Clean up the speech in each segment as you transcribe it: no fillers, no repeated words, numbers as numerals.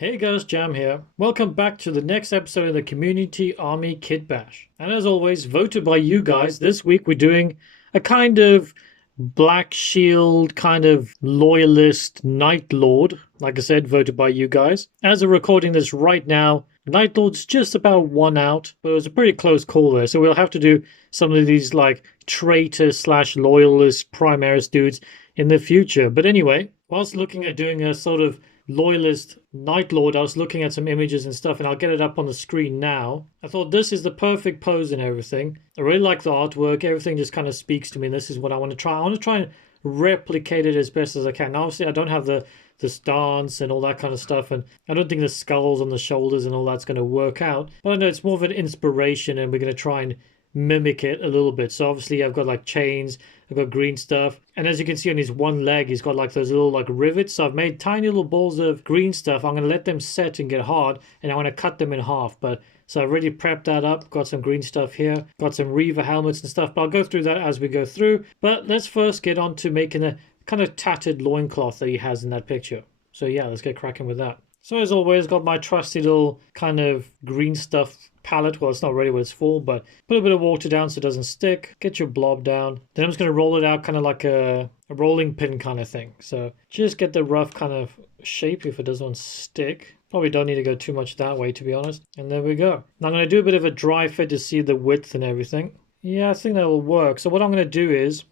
Hey guys, Jam here. Welcome back to the next episode of the Community Army Kitbash. And as always, voted by you guys, this week we're doing a kind of Black Shield, kind of loyalist Night Lord. Like I said, voted by you guys. As of recording this right now, Night Lord's just about one out, but it was a pretty close call there. So we'll have to do some of these like traitor slash loyalist Primaris dudes in the future. But anyway, whilst looking at doing a sort of loyalist Night Lord, I was looking at some images and stuff, and I'll get it up on the screen now. I thought this is the perfect pose and everything. I really like the artwork. Everything just kind of speaks to me, and this is what I want to try. I want to try and replicate it as best as I can. Now, obviously, I don't have the stance and all that kind of stuff, and I don't think the skulls on the shoulders and all that's going to work out. But I know it's more of an inspiration, and we're going to try and mimic it a little bit. So obviously I've got like chains, I've got green stuff, and as you can see on his one leg he's got like those little like rivets. So I've made tiny little balls of green stuff. I'm going to let them set and get hard, and I want to cut them in half. But so I've already prepped that up, got some green stuff here, got some Reaver helmets and stuff, but I'll go through that as we go through. But let's first get on to making a kind of tattered loincloth that he has in that picture. So yeah, let's get cracking with that. So as always, got my trusty little kind of green stuff palette. Well, it's not really what it's for, but put a bit of water down so it doesn't stick. Get your blob down. Then I'm just going to roll it out kind of like a rolling pin kind of thing. So just get the rough kind of shape if it doesn't stick. Probably don't need to go too much that way, to be honest. And there we go. Now I'm going to do a bit of a dry fit to see the width and everything. Yeah, I think that will work. So what I'm going to do is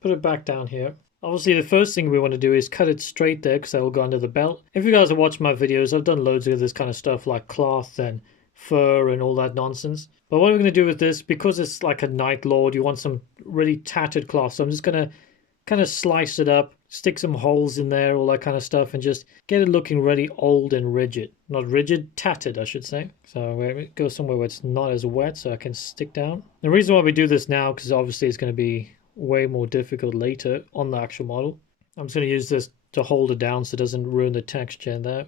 put it back down here. Obviously, the first thing we want to do is cut it straight there because that will go under the belt. If you guys have watched my videos, I've done loads of this kind of stuff like cloth and fur and all that nonsense. But what we're going to do with this, because it's like a Night Lord, you want some really tattered cloth. So I'm just going to kind of slice it up, stick some holes in there, all that kind of stuff, and just get it looking really old and rigid. Not rigid, tattered, I should say. So we go somewhere where it's not as wet so I can stick down. The reason why we do this now, because obviously it's going to be way more difficult later on the actual model. I'm just going to use this to hold it down so it doesn't ruin the texture in there.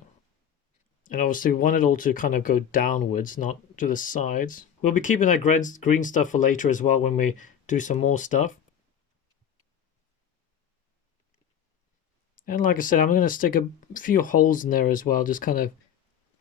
And obviously we want it all to kind of go downwards, not to the sides. We'll be keeping that green stuff for later as well when we do some more stuff. And like I said, I'm going to stick a few holes in there as well, just kind of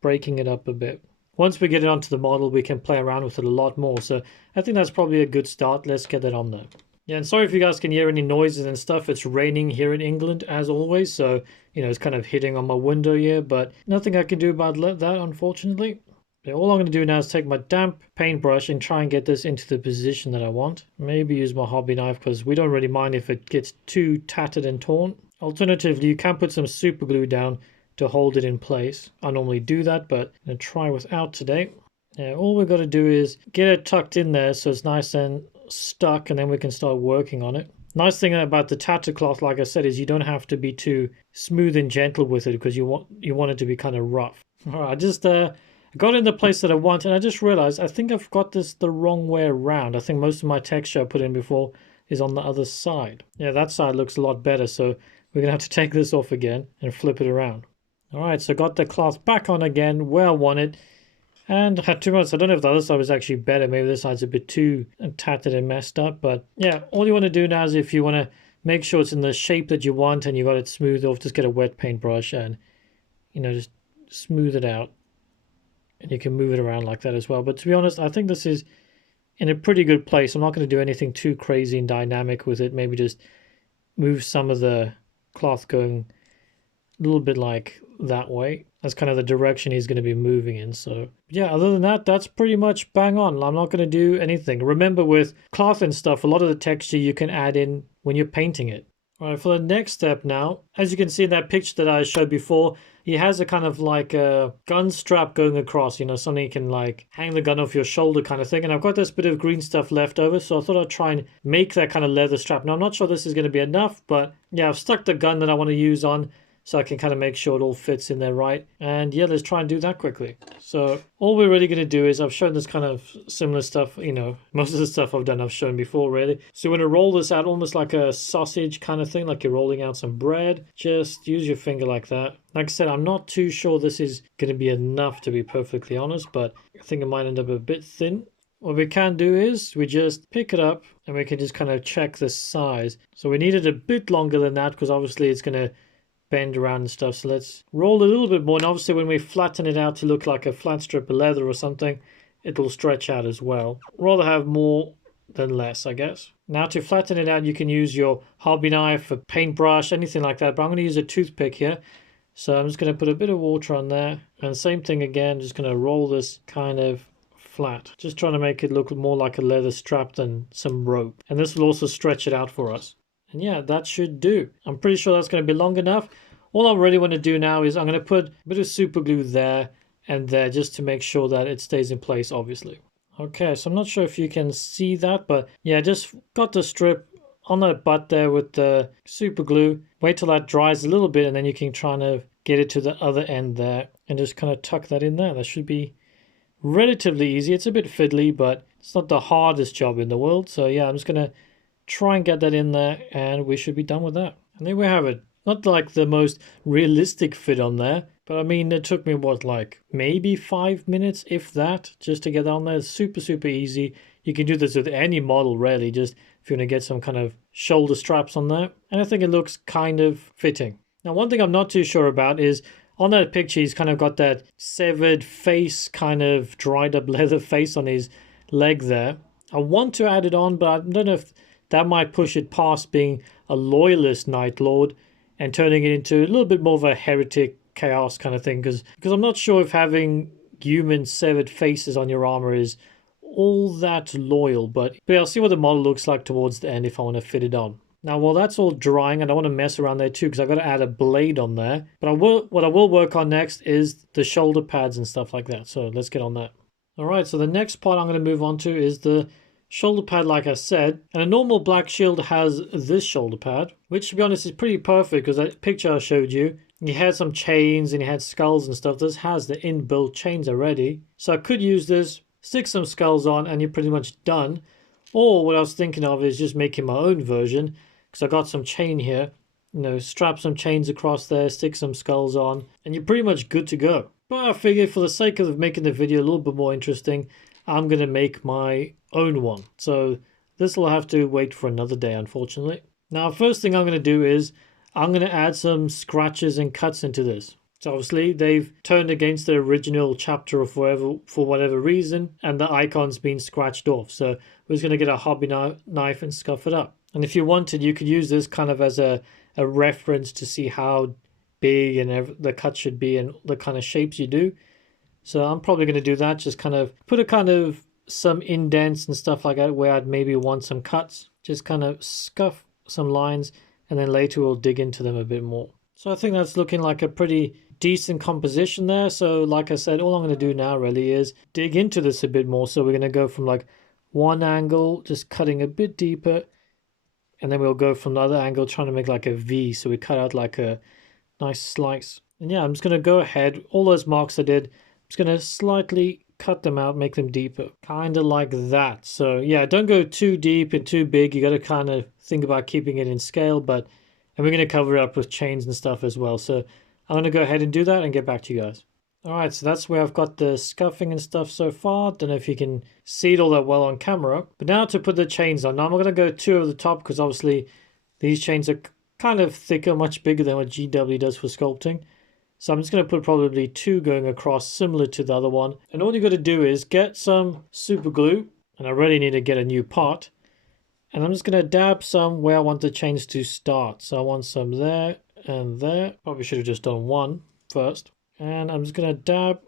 breaking it up a bit. Once we get it onto the model, we can play around with it a lot more. So I think that's probably a good start. Let's get that on there. Yeah, and sorry if you guys can hear any noises and stuff. It's raining here in England, as always. So, you know, it's kind of hitting on my window here. But nothing I can do about that, unfortunately. Yeah, all I'm going to do now is take my damp paintbrush and try and get this into the position that I want. Maybe use my hobby knife because we don't really mind if it gets too tattered and torn. Alternatively, you can put some super glue down to hold it in place. I normally do that, but I'm going to try without today. Yeah, all we've got to do is get it tucked in there so it's nice and stuck, and then we can start working on it. Nice thing about the tatter cloth, like I said, is you don't have to be too smooth and gentle with it because you want it to be kind of rough. All right, I just got it in the place that I want, and I just realized I think I've got this the wrong way around. I think most of my texture I put in before is on the other side. Yeah, that side looks a lot better, so we're gonna have to take this off again and flip it around. All right, so got the cloth back on again where I want it. And had 2 months. I don't know if the other side was actually better. Maybe this side's a bit too tattered and messed up. But yeah, all you want to do now is if you want to make sure it's in the shape that you want and you got it smooth off, just get a wet paintbrush and, you know, just smooth it out. And you can move it around like that as well. But to be honest, I think this is in a pretty good place. I'm not going to do anything too crazy and dynamic with it. Maybe just move some of the cloth going a little bit like that way. That's kind of the direction he's going to be moving in. So yeah, other than that, that's pretty much bang on. I'm not going to do anything. Remember, with cloth and stuff, a lot of the texture you can add in when you're painting it. All right, for the next step now, as you can see in that picture that I showed before, he has a kind of like a gun strap going across, you know, something you can like hang the gun off your shoulder kind of thing. And I've got this bit of green stuff left over, so I thought I'd try and make that kind of leather strap. Now, I'm not sure this is going to be enough, but yeah, I've stuck the gun that I want to use on, so I can kind of make sure it all fits in there right. And yeah, let's try and do that quickly. So all we're really going to do is, I've shown this kind of similar stuff, you know, most of the stuff I've done I've shown before really. So we're going to roll this out almost like a sausage kind of thing, like you're rolling out some bread. Just use your finger like that. Like I said, I'm not too sure this is going to be enough, to be perfectly honest, but I think it might end up a bit thin. What we can do is we just pick it up and we can just kind of check the size. So we need it a bit longer than that because obviously it's going to bend around and stuff. So let's roll a little bit more. And obviously when we flatten it out to look like a flat strip of leather or something, it'll stretch out as well. Rather have more than less, I guess. Now to flatten it out, you can use your hobby knife, a paintbrush, anything like that. But I'm going to use a toothpick here. So I'm just going to put a bit of water on there. And same thing again, just going to roll this kind of flat. Just trying to make it look more like a leather strap than some rope. And this will also stretch it out for us. And yeah, that should do. I'm pretty sure that's going to be long enough. All I really want to do now is I'm going to put a bit of super glue there and there just to make sure that it stays in place, obviously. Okay, so I'm not sure if you can see that, but yeah, just got the strip on that butt there with the super glue. Wait till that dries a little bit and then you can try to get it to the other end there and just kind of tuck that in there. That should be relatively easy. It's a bit fiddly, but it's not the hardest job in the world. So yeah, I'm just going to try and get that in there and we should be done with that. And there we have it. Not like the most realistic fit on there, but I mean, it took me what, like maybe 5 minutes, if that, just to get on there. It's super, super easy. You can do this with any model, really, just if you want to get some kind of shoulder straps on there. And I think it looks kind of fitting. Now, one thing I'm not too sure about is on that picture, he's kind of got that severed face, kind of dried up leather face on his leg there. I want to add it on, but I don't know if that might push it past being a loyalist Night Lord and turning it into a little bit more of a heretic chaos kind of thing. Because I'm not sure if having human severed faces on your armor is all that loyal. But yeah, I'll see what the model looks like towards the end if I want to fit it on. Now, while that's all drying, and I want to mess around there too because I've got to add a blade on there. But what I will work on next is the shoulder pads and stuff like that. So let's get on that. All right, so the next part I'm going to move on to is the shoulder pad, like I said. And a normal black shield has this shoulder pad, which to be honest is pretty perfect because that picture I showed you, you had some chains and you had skulls and stuff. This has the inbuilt chains already. So I could use this, stick some skulls on, and you're pretty much done. Or what I was thinking of is just making my own version because I got some chain here. You know, strap some chains across there, stick some skulls on, and you're pretty much good to go. But I figured for the sake of making the video a little bit more interesting, I'm going to make my own one. So this will have to wait for another day, unfortunately. Now, first thing I'm going to do is I'm going to add some scratches and cuts into this. So obviously they've turned against the original chapter for whatever reason, and the icon's been scratched off. So we're just going to get a hobby knife and scuff it up. And if you wanted, you could use this kind of as a reference to see how big and the cut should be and the kind of shapes you do. So I'm probably going to do that, just kind of put a kind of some indents and stuff like that where I'd maybe want some cuts. Just kind of scuff some lines and then later we'll dig into them a bit more. So I think that's looking like a pretty decent composition there. So like I said, all I'm going to do now really is dig into this a bit more. So we're going to go from like one angle, just cutting a bit deeper. And then we'll go from the other angle, trying to make like a V. So we cut out like a nice slice. And yeah, I'm just going to go ahead. All those marks I did, I'm just going to slightly cut them out, make them deeper. Kind of like that. So yeah, don't go too deep and too big. You got to kind of think about keeping it in scale. And we're going to cover it up with chains and stuff as well. So I'm going to go ahead and do that and get back to you guys. All right, so that's where I've got the scuffing and stuff so far. Don't know if you can see it all that well on camera. But now to put the chains on. Now I'm going to go 2 over the top because obviously these chains are kind of thicker, much bigger than what GW does for sculpting. So I'm just going to put probably 2 going across, similar to the other one. And all you got to do is get some super glue. And I really need to get a new part. And I'm just going to dab some where I want the chains to start. So I want some there and there. Probably should have just done 1 first. And I'm just going to dab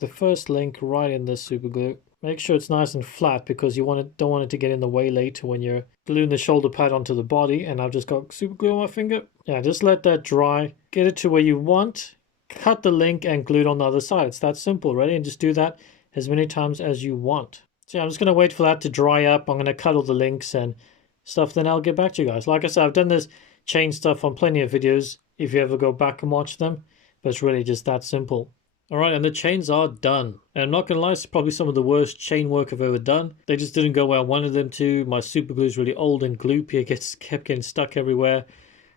the first link right in this super glue. Make sure it's nice and flat because you don't want it to get in the way later when you're gluing the shoulder pad onto the body. And I've just got super glue on my finger. Yeah, just let that dry. Get it to where you want. Cut the link and glue it on the other side. It's that simple, ready? And just do that as many times as you want. So yeah, I'm just going to wait for that to dry up. I'm going to cut all the links and stuff. Then I'll get back to you guys. Like I said, I've done this chain stuff on plenty of videos if you ever go back and watch them. But it's really just that simple. Alright, and the chains are done. And I'm not going to lie, it's probably some of the worst chain work I've ever done. They just didn't go where I wanted them to. My super glue is really old and gloopy. It kept getting stuck everywhere.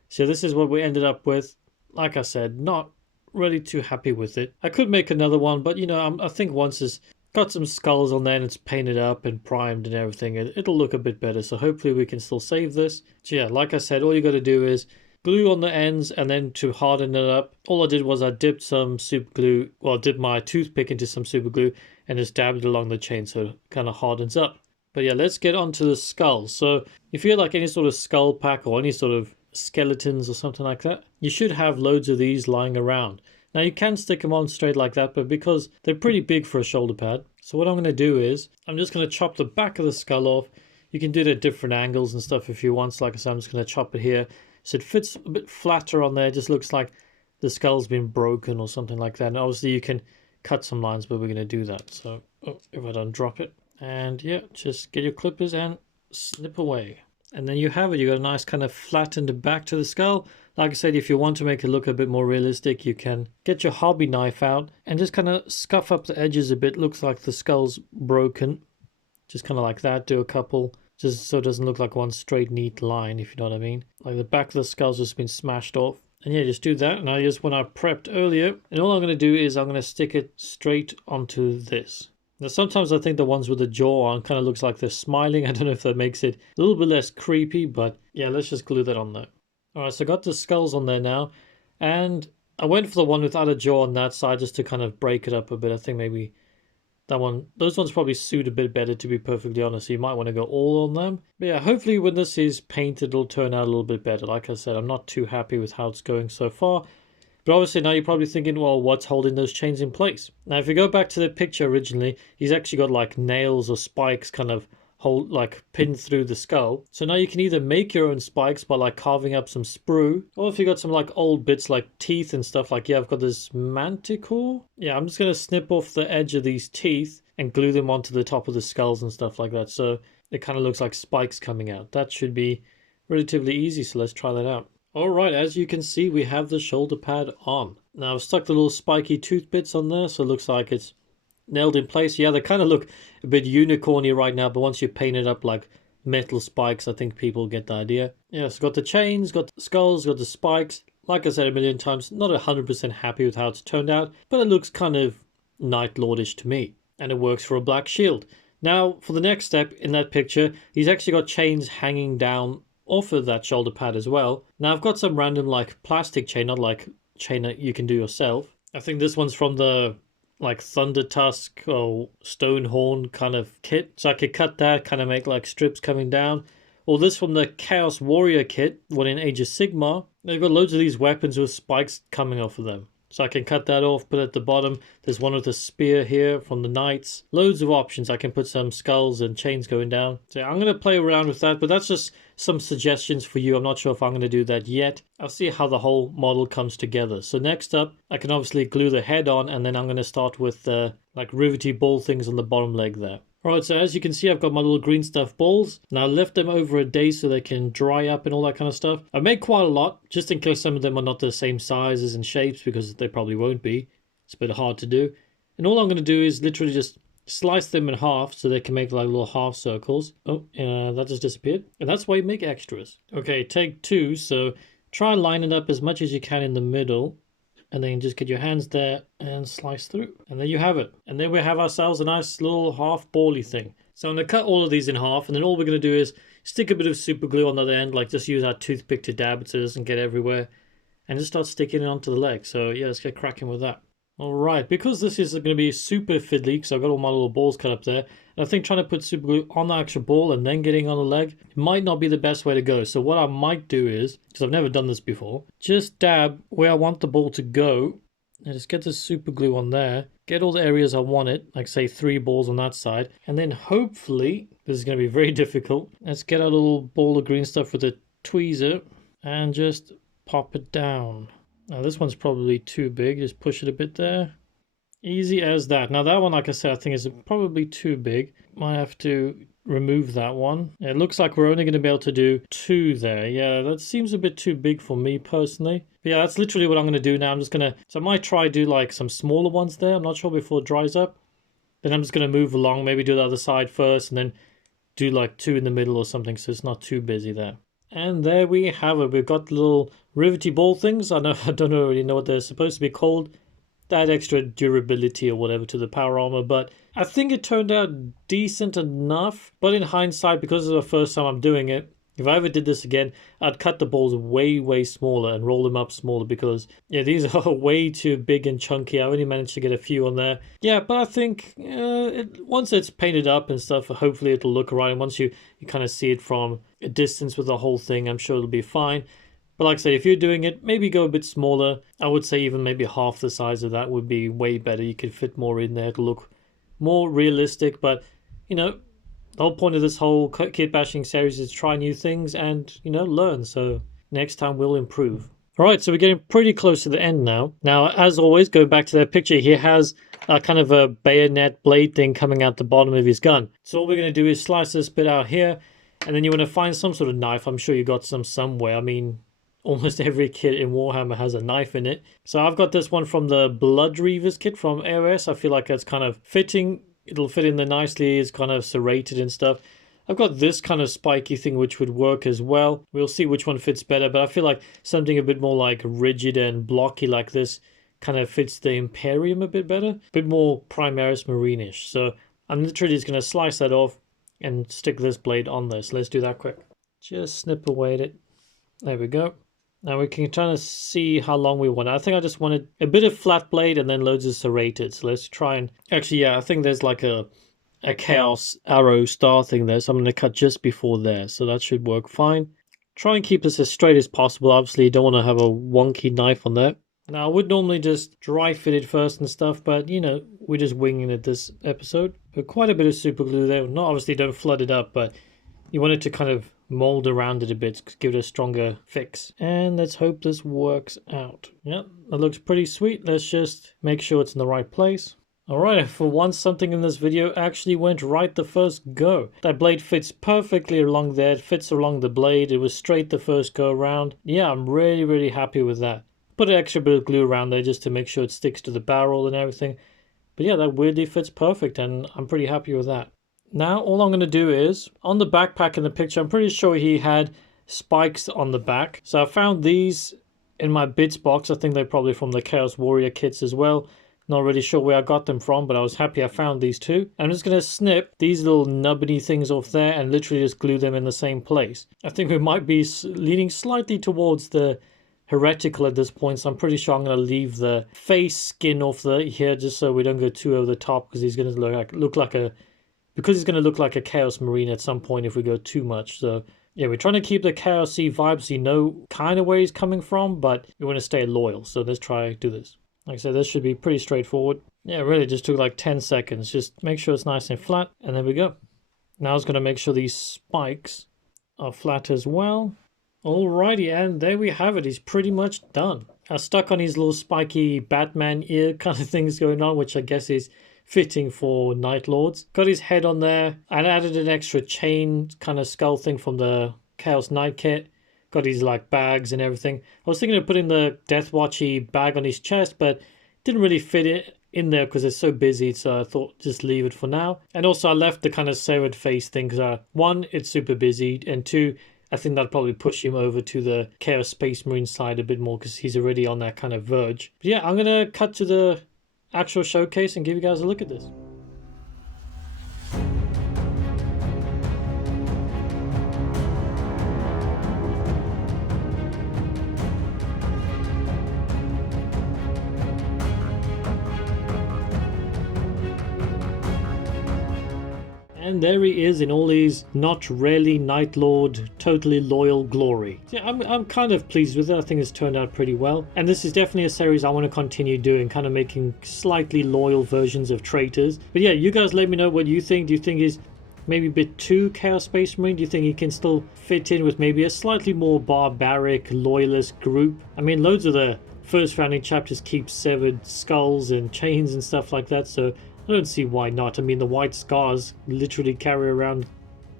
So this is what we ended up with. Like I said, not really too happy with it. I could make another one, but you know, I think once it's got some skulls on there and it's painted up and primed and everything, it'll look a bit better. So hopefully we can still save this. So yeah, like I said, all you got to do is glue on the ends, and then to harden it up, all I did was I dipped some super glue, well, dipped my toothpick into some super glue and just dabbed it along the chain so it kind of hardens up. But yeah, let's get onto the skull. So if you had like any sort of skull pack or any sort of skeletons or something like that, you should have loads of these lying around. Now you can stick them on straight like that, but because they're pretty big for a shoulder pad, so what I'm going to do is I'm just going to chop the back of the skull off. You can do it at different angles and stuff if you want. So like I said, I'm just going to chop it here so it fits a bit flatter on there. It just looks like the skull's been broken or something like that. And obviously you can cut some lines, but we're going to do that. So if I don't drop it, and yeah, just get your clippers and snip away. And then you have it. You got a nice kind of flattened back to the skull. Like I said, if you want to make it look a bit more realistic, you can get your hobby knife out and just kind of scuff up the edges a bit. Looks like the skull's broken. Just kind of like that. Do a couple, just so it doesn't look like one straight neat line, if you know what I mean. Like the back of the skull's just been smashed off. And yeah, just do that. And I just, when I prepped earlier, and all I'm going to do is I'm going to stick it straight onto this. Now, sometimes I think the ones with the jaw on kind of looks like they're smiling. I don't know if that makes it a little bit less creepy, but yeah, let's just glue that on there. All right, so I got the skulls on there now, and I went for the one without a jaw on that side just to kind of break it up a bit. I think maybe that one, those ones probably suit a bit better, to be perfectly honest. So you might want to go all on them. But yeah, hopefully when this is painted, it'll turn out a little bit better. Like I said, I'm not too happy with how it's going so far. But obviously now you're probably thinking, well, what's holding those chains in place? Now, if you go back to the picture originally, he's actually got like nails or spikes kind of hold, like pinned through the skull. So now you can either make your own spikes by like carving up some sprue, or if you got some like old bits like teeth and stuff, like, yeah, I've got this manticore. Yeah, I'm just going to snip off the edge of these teeth and glue them onto the top of the skulls and stuff like that. So it kind of looks like spikes coming out. That should be relatively easy. So let's try that out. Alright, as you can see, we have the shoulder pad on. Now I've stuck the little spiky tooth bits on there, so it looks like it's nailed in place. Yeah, they kind of look a bit unicorny right now, but once you paint it up like metal spikes, I think people get the idea. Yeah, so got the chains, got the skulls, got the spikes. Like I said a million times, not 100% happy with how it's turned out, but it looks kind of Night Lordish to me. And it works for a black shield. Now, for the next step in that picture, he's actually got chains hanging down off of that shoulder pad as well. Now I've got some random like plastic chain, not like chain that you can do yourself. I think this one's from the like Thunder Tusk or Stone Horn kind of kit. So I could cut that, kind of make like strips coming down. Or this from the Chaos Warrior kit, one in Age of Sigmar. They've got loads of these weapons with spikes coming off of them. So I can cut that off, put it at the bottom. There's one with a spear here from the Knights. Loads of options. I can put some skulls and chains going down. So I'm going to play around with that, but that's just some suggestions for you. I'm not sure if I'm going to do that yet. I'll see how the whole model comes together. So next up, I can obviously glue the head on, and then I'm going to start with like rivety ball things on the bottom leg there. Alright, so as you can see, I've got my little green stuff balls. Now I left them over a day so they can dry up and all that kind of stuff. I made quite a lot, just in case some of them are not the same sizes and shapes, because they probably won't be. It's a bit hard to do. And all I'm going to do is literally just slice them in half so they can make like little half circles. Oh, that just disappeared. And that's why you make extras. Okay, take two. So try and line it up as much as you can in the middle. And then just get your hands there and slice through. And there you have it. And then we have ourselves a nice little half bally thing. So I'm going to cut all of these in half. And then all we're going to do is stick a bit of super glue on the other end. Like just use our toothpick to dab it so it doesn't get everywhere. And just start sticking it onto the leg. So yeah, let's get cracking with that. Alright, because this is going to be super fiddly, because I've got all my little balls cut up there, and I think trying to put super glue on the actual ball and then getting on the leg might not be the best way to go. So what I might do is, because I've never done this before, just dab where I want the ball to go, and just get the super glue on there, get all the areas I want it, like say 3 balls on that side, and then hopefully, this is going to be very difficult, let's get our little ball of green stuff with a tweezer, and just pop it down. Now this one's probably too big, just push it a bit there. Easy as that. Now that one, like I said, I think is probably too big. Might have to remove that one. It looks like we're only going to be able to do 2 there. Yeah, that seems a bit too big for me personally. But yeah, that's literally what I'm going to do now. I'm just going to, so I might try do like some smaller ones there. I'm not sure before it dries up. Then I'm just going to move along, maybe do the other side first and then do like 2 in the middle or something so it's not too busy there. And there we have it. We've got little rivety ball things. I don't really know what they're supposed to be called. That extra durability or whatever to the power armor, but I think it turned out decent enough. But in hindsight, because it's the first time I'm doing it, If I ever did this again, I'd cut the balls way smaller and roll them up smaller because, yeah, these are way too big and chunky. I only managed to get a few on there. Yeah, but I think once it's painted up and stuff, hopefully it'll look right. And once you kind of see it from a distance with the whole thing, I'm sure it'll be fine. But like I say, if you're doing it, maybe go a bit smaller. I would say even maybe half the size of that would be way better. You could fit more in there. It'll look more realistic, but, you know, the whole point of this whole kit bashing series is try new things and, you know, learn. So next time we'll improve. All right, so we're getting pretty close to the end now. Now, as always, go back to that picture. He has kind of a bayonet blade thing coming out the bottom of his gun. So all we're going to do is slice this bit out here. And then you want to find some sort of knife. I'm sure you got some somewhere. I mean, almost every kit in Warhammer has a knife in it. So I've got this one from the Blood Reavers kit from AOS. I feel like it's kind of fitting. It'll fit in there nicely. It's kind of serrated and stuff. I've got this kind of spiky thing which would work as well. We'll see which one fits better, but I feel like something a bit more like rigid and blocky like this kind of fits the Imperium a bit better. A bit more Primaris Marine-ish. So I'm literally just going to slice that off and stick this blade on this. Let's do that quick. Just snip away at it. There we go. Now we can try to see how long we want. I think I just wanted a bit of flat blade and then loads of serrated. So let's try and... Actually, yeah, I think there's like a chaos arrow star thing there. So I'm going to cut just before there. So that should work fine. Try and keep this as straight as possible. Obviously, you don't want to have a wonky knife on there. Now, I would normally just dry fit it first and stuff, but, you know, we're just winging it this episode. Put quite a bit of super glue there. Not obviously, don't flood it up, but you want it to kind of mold around it a bit, give it a stronger fix. And let's hope this works out. Yep, that looks pretty sweet. Let's just make sure it's in the right place. Alright, for once something in this video actually went right the first go. That blade fits perfectly along there, it fits along the blade, it was straight the first go around. Yeah, I'm really happy with that. Put an extra bit of glue around there just to make sure it sticks to the barrel and everything. But yeah, that weirdly fits perfect and I'm pretty happy with that. Now, all I'm going to do is, on the backpack in the picture, I'm pretty sure he had spikes on the back. So I found these in my bits box. I think they're probably from the Chaos Warrior kits as well. Not really sure where I got them from, but I was happy I found these two. I'm just going to snip these little nubbly things off there and literally just glue them in the same place. I think we might be leaning slightly towards the heretical at this point, so I'm pretty sure I'm going to leave the face skin off here just so we don't go too over the top, because he's going to look like a Chaos Marine at some point if we go too much. So yeah, we're trying to keep the Chaos-y vibes, so you know kind of where he's coming from, but we want to stay loyal. So let's try do this. Like I said, this should be pretty straightforward. Yeah, it really just took like 10 seconds. Just make sure it's nice and flat, and there we go. Now I was going to make sure these spikes are flat as well. Alrighty, and there we have it. He's pretty much done. I stuck on his little spiky Batman ear kind of things going on, which I guess is fitting for Night Lords. Got his head on there. I added an extra chain kind of skull thing from the Chaos Knight kit. Got his like bags and everything. I was thinking of putting the Deathwatchy bag on his chest, but didn't really fit it in there because it's so busy, so I thought just leave it for now. And also I left the kind of severed face thing because one, it's super busy, and two, I think that'd probably push him over to the Chaos Space Marine side a bit more because he's already on that kind of verge. But yeah, I'm going to cut to the actual showcase and give you guys a look at this. And there he is in all his not really Night Lord, totally loyal glory. Yeah, I'm kind of pleased with it. I think it's turned out pretty well. And this is definitely a series I want to continue doing, kind of making slightly loyal versions of traitors. But yeah, you guys let me know what you think. Do you think he's maybe a bit too Chaos Space Marine? Do you think he can still fit in with maybe a slightly more barbaric, loyalist group? I mean, loads of the first founding chapters keep severed skulls and chains and stuff like that, so I don't see why not. I mean, the white scars literally carry around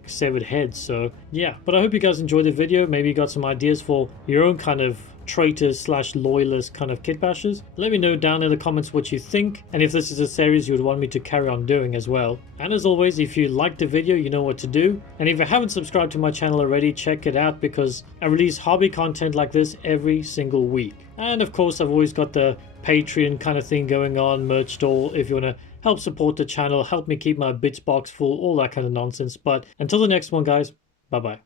severed heads, so yeah. But I hope you guys enjoyed the video. Maybe you got some ideas for your own kind of traitors slash loyalist kind of kit bashers. Let me know down in the comments what you think, and if this is a series you would want me to carry on doing as well. And as always, if you liked the video, you know what to do. And if you haven't subscribed to my channel already, check it out, because I release hobby content like this every single week. And of course, I've always got the Patreon kind of thing going on, merch store, if you want to help support the channel, help me keep my bits box full, all that kind of nonsense. But until the next one, guys, bye bye.